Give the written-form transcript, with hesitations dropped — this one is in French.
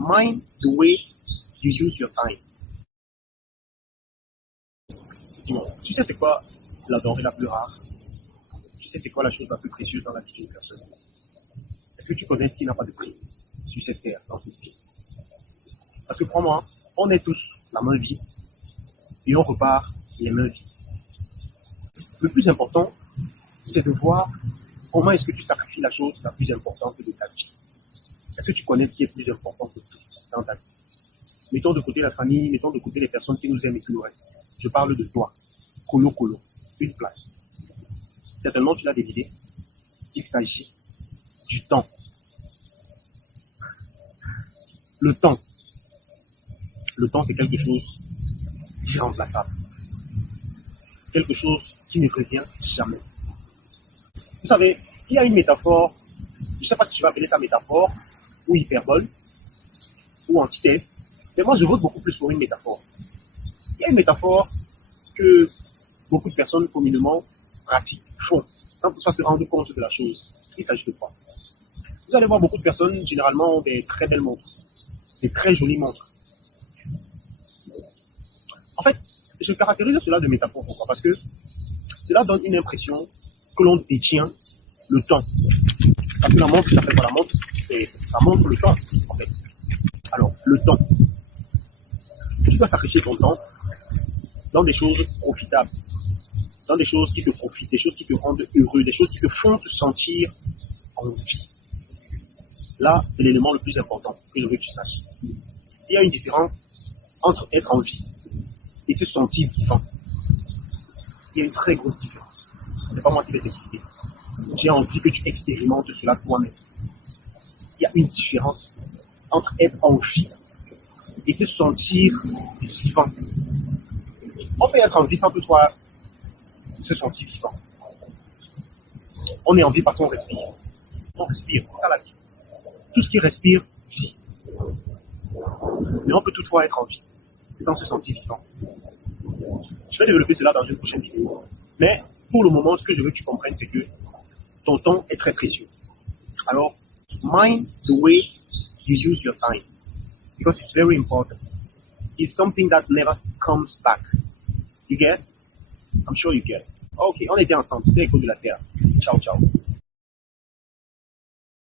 mind the way you use your time. Effectivement, tu sais c'est quoi la denrée la plus rare? Tu sais c'est quoi la chose la plus précieuse dans la vie d'une personne? Est-ce que tu connais s'il n'a pas de prix sur cette terre, dans cette vie? Parce que crois-moi, on est tous la main vide et on repart les mains vides. Le plus important, c'est de voir comment est-ce que tu sacrifies la chose la plus importante de ta vie. Est-ce que tu connais ce qui est plus important que tout dans ta vie? Mettons de côté la famille, mettons de côté les personnes qui nous aiment et qui nous restent. Je parle de toi. Colo, une place. Certainement, tu l'as décidé. Il s'agit du temps. Le temps. Le temps, c'est quelque chose d'irremplaçable. Quelque chose qui ne revient jamais. Vous savez, il y a une métaphore, je ne sais pas si je vais appeler ça métaphore, ou hyperbole, ou antithèse, mais moi je vote beaucoup plus pour une métaphore. Il y a une métaphore que beaucoup de personnes communément pratiquent, font, sans pour ça se rendre compte de la chose. Il s'agit de quoi? Vous allez voir beaucoup de personnes, généralement, ont des très belles montres, des très jolies montres. En fait, je caractérise cela de métaphore. Pourquoi? Parce que cela donne une impression que l'on détient le temps. Parce que la montre, ça fait pas la montre, ça montre le temps, en fait. Alors, le temps. Tu dois sacrifier ton temps dans des choses profitables, dans des choses qui te profitent, des choses qui te rendent heureux, des choses qui te font te sentir en vie. Là, c'est l'élément le plus important que je veux que tu saches. Il y a une différence entre être en vie et se sentir vivant. Il y a une très grosse différence. C'est pas moi qui vais t'expliquer. J'ai envie que tu expérimentes cela toi-même. Il y a une différence entre être en vie et se sentir vivant. On peut être en vie sans toutefois se sentir vivant. On est en vie parce qu'on respire. On respire, c'est ça la vie. Tout ce qui respire, vit. Mais on peut toutefois être en vie sans se sentir vivant. Je vais développer cela dans une prochaine vidéo. Mais pour le moment, ce que je veux que tu comprennes, c'est que ton temps est très précieux. Alors, mind the way you use your time. Because it's very important. It's something that never comes back. You get? I'm sure you get. Ok, on était ensemble. C'était Écho de la Terre. Ciao, ciao.